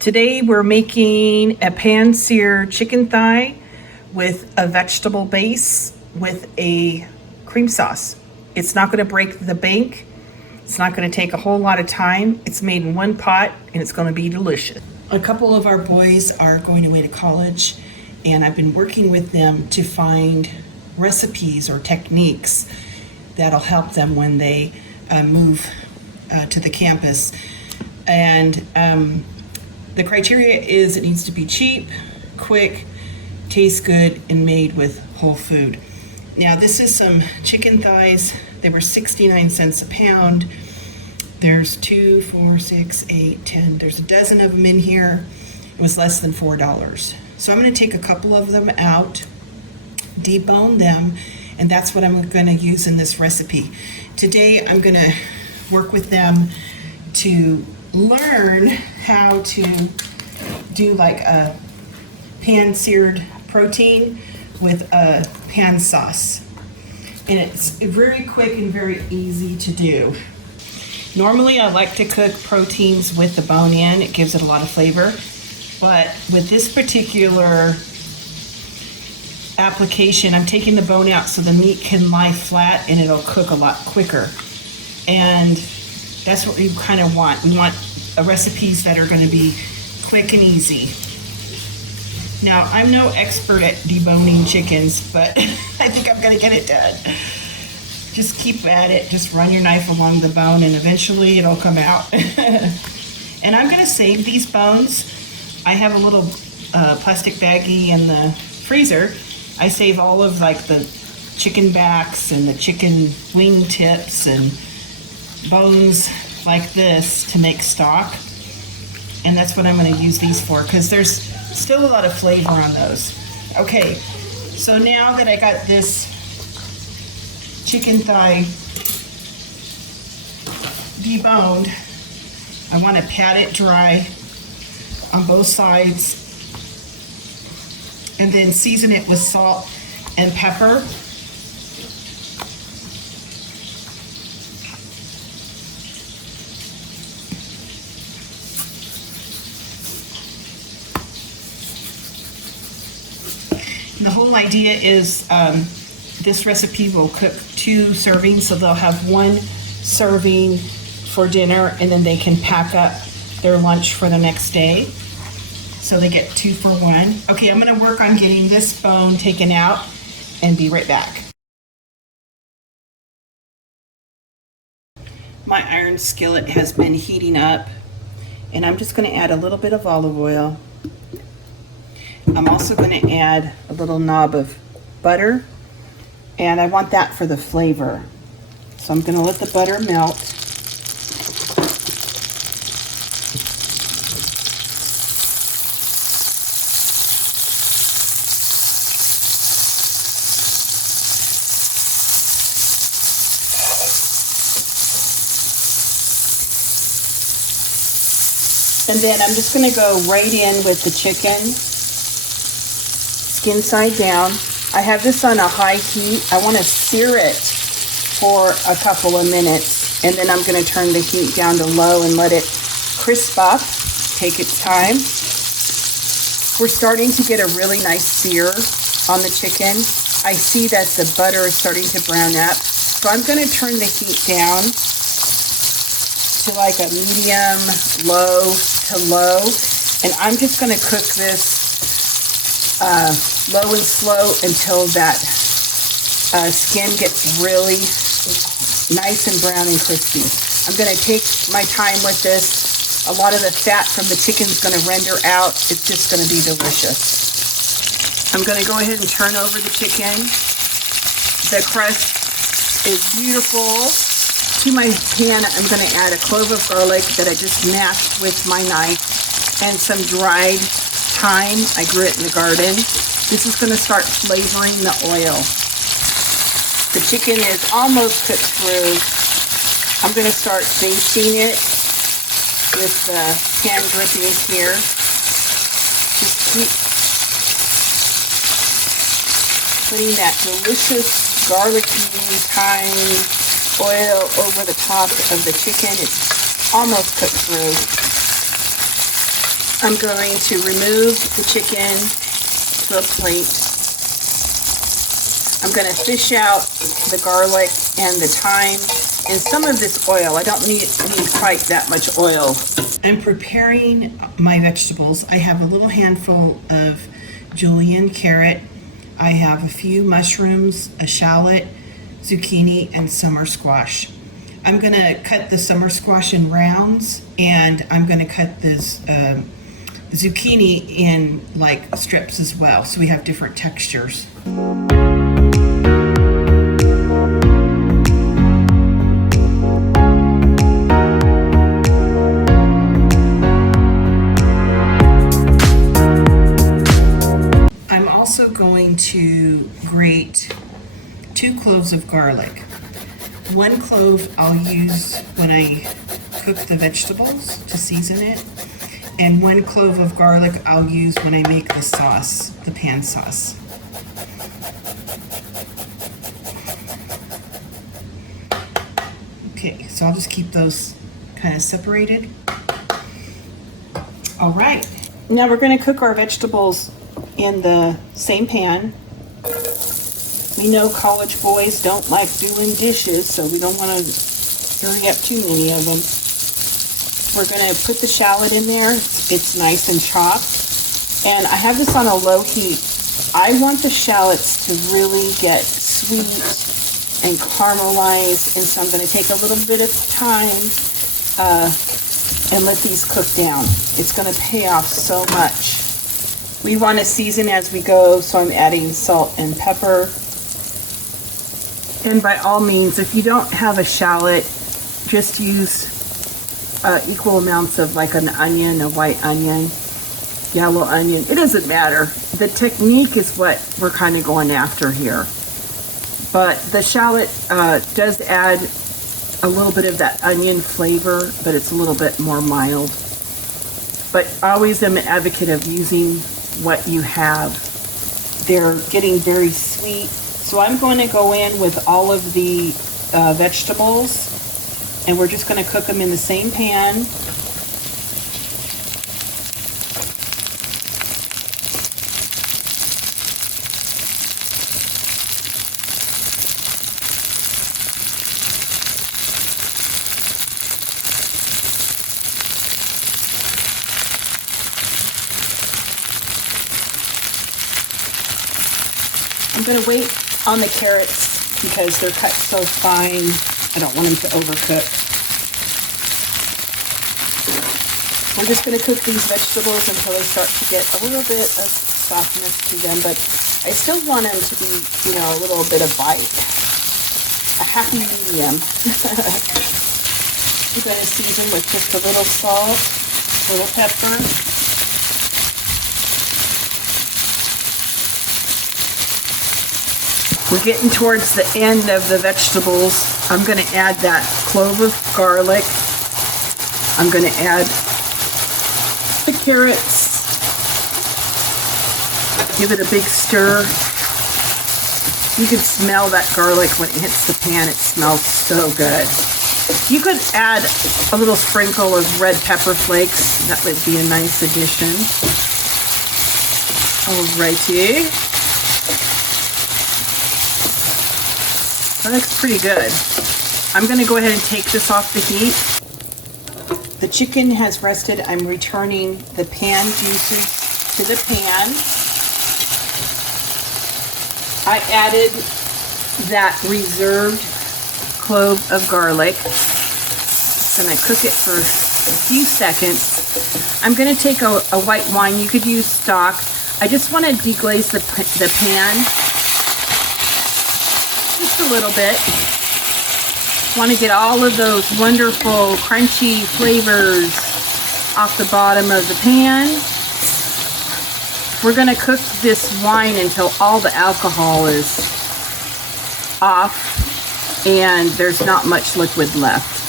Today we're making a pan-seared chicken thigh with a vegetable base with a cream sauce. It's not going to break the bank. It's not going to take a whole lot of time. It's made in one pot and it's going to be delicious. A couple of our boys are going away to college and I've been working with them to find recipes or techniques that'll help them when they move to the campus. And the criteria is it needs to be cheap, quick, tastes good, and made with whole food. Now this is some chicken thighs. They were 69 cents a pound. There's 2, 4, 6, 8, 10. There's a dozen of them in here. It was less than $4. So I'm going to take a couple of them out, debone them, and that's what I'm going to use in this recipe. Today I'm going to work with them to learn how to do like a pan-seared protein with a pan sauce. And it's very quick and very easy to do. Normally I like to cook proteins with the bone in. It gives it a lot of flavor. But with this particular application, I'm taking the bone out so the meat can lie flat and it'll cook a lot quicker. And that's what we kind of want. We want recipes that are going to be quick and easy. Now, I'm no expert at deboning chickens, but I think I'm going to get it done. Just keep at it. Just run your knife along the bone and eventually it'll come out. And I'm going to save these bones. I have a little plastic baggie in the freezer. I save all of like the chicken backs and the chicken wing tips and bones like this to make stock, and that's what I'm going to use these for because there's still a lot of flavor on those. Okay, so now that I got this chicken thigh deboned, I want to pat it dry on both sides and then season it with salt and pepper. The whole idea is this recipe will cook 2 servings, so they'll have 1 serving for dinner and then they can pack up their lunch for the next day. So they get 2 for 1. Okay, I'm going to work on getting this bone taken out and be right back. My iron skillet has been heating up and I'm just going to add a little bit of olive oil. I'm also going to add a little knob of butter, and I want that for the flavor. So I'm going to let the butter melt. And then I'm just going to go right in with the chicken. Skin side down. I have this on a high heat. I want to sear it for a couple of minutes and then I'm going to turn the heat down to low and let it crisp up. Take its time. We're starting to get a really nice sear on the chicken. I see that the butter is starting to brown up. So I'm going to turn the heat down to like a medium, low to low. And I'm just going to cook this low and slow until that skin gets really nice and brown and crispy. I'm going to take my time with this. A lot of the fat from the chicken is going to render out. It's just going to be delicious. I'm going to go ahead and turn over the chicken. The crust is beautiful. To my pan, I'm going to add a clove of garlic that I just mashed with my knife and some dried thyme. I grew it in the garden. This is going to start flavoring the oil. The chicken is almost cooked through. I'm going to start basting it with the pan drippings here. Just keep putting that delicious garlicky thyme oil over the top of the chicken. It's almost cooked through. I'm going to remove the chicken to a plate. I'm going to fish out the garlic and the thyme and some of this oil. I don't need quite that much oil. I'm preparing my vegetables. I have a little handful of julienne carrot. I have a few mushrooms, a shallot, zucchini, and summer squash. I'm going to cut the summer squash in rounds, and I'm going to cut this zucchini in like strips as well, so we have different textures. I'm also going to grate 2 cloves of garlic. 1 clove I'll use when I cook the vegetables to season it, and 1 clove of garlic I'll use when I make the sauce, the pan sauce. Okay, so I'll just keep those kind of separated. All right, now we're going to cook our vegetables in the same pan. We know college boys don't like doing dishes, so we don't want to hurry up too many of them. We're going to put the shallot in there. It's nice and chopped. And I have this on a low heat. I want the shallots to really get sweet and caramelize, and so I'm going to take a little bit of time and let these cook down. It's going to pay off so much. We want to season as we go, so I'm adding salt and pepper. And by all means, if you don't have a shallot, just use equal amounts of like an onion, a white onion, yellow onion. It doesn't matter. The technique is what we're kind of going after here. But the shallot does add a little bit of that onion flavor, but it's a little bit more mild. But I always am an advocate of using what you have. They're getting very sweet. So I'm going to go in with all of the vegetables, and we're just going to cook them in the same pan. I'm going to wait on the carrots because they're cut so fine. I don't want them to overcook. We're just going to cook these vegetables until they start to get a little bit of softness to them, but I still want them to be, a little bit of bite. A happy medium. I'm going to season with just a little salt, a little pepper. We're getting towards the end of the vegetables. I'm going to add that clove of garlic. I'm going to add the carrots. Give it a big stir. You can smell that garlic when it hits the pan. It smells so good. You could add a little sprinkle of red pepper flakes. That would be a nice addition. Alrighty. That looks pretty good. I'm going to go ahead and take this off the heat. The chicken has rested. I'm returning the pan juices to the pan. I added that reserved clove of garlic. I'm going to cook it for a few seconds. I'm going to take a white wine. You could use stock. I just want to deglaze the pan. Just a little bit. Want to get all of those wonderful crunchy flavors off the bottom of the pan. We're going to cook this wine until all the alcohol is off and there's not much liquid left.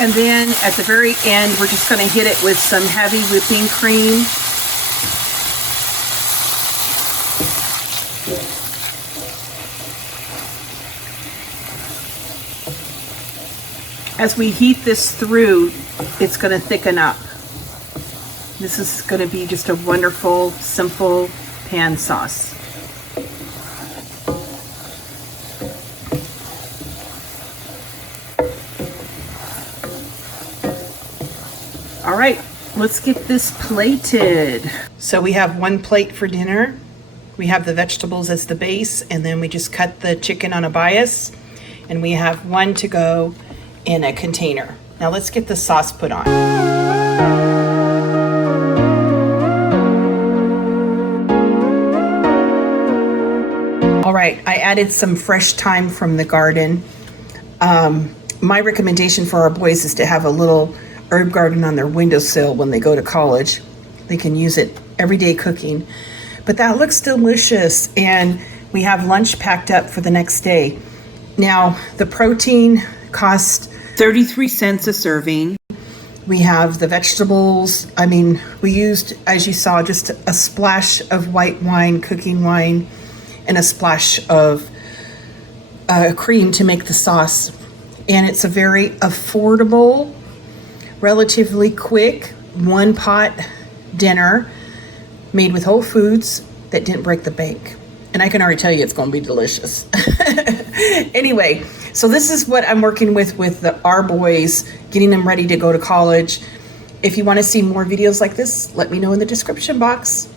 And then at the very end, we're just going to hit it with some heavy whipping cream. As we heat this through, it's going to thicken up. This is going to be just a wonderful, simple pan sauce. All right, let's get this plated. So we have one plate for dinner. We have the vegetables as the base, and then we just cut the chicken on a bias, and we have one to go in a container. Now let's get the sauce put on. All right, I added some fresh thyme from the garden. My recommendation for our boys is to have a little herb garden on their windowsill when they go to college. They can use it everyday cooking. But that looks delicious, and we have lunch packed up for the next day. Now, the protein cost 33 cents a serving. We have the vegetables. I mean, we used, as you saw, just a splash of white wine, cooking wine, and a splash of cream to make the sauce. And it's a very affordable, relatively quick, one pot dinner made with whole foods that didn't break the bank. And I can already tell you it's going to be delicious. Anyway, so this is what I'm working with our boys, getting them ready to go to college. If you want to see more videos like this, let me know in the description box.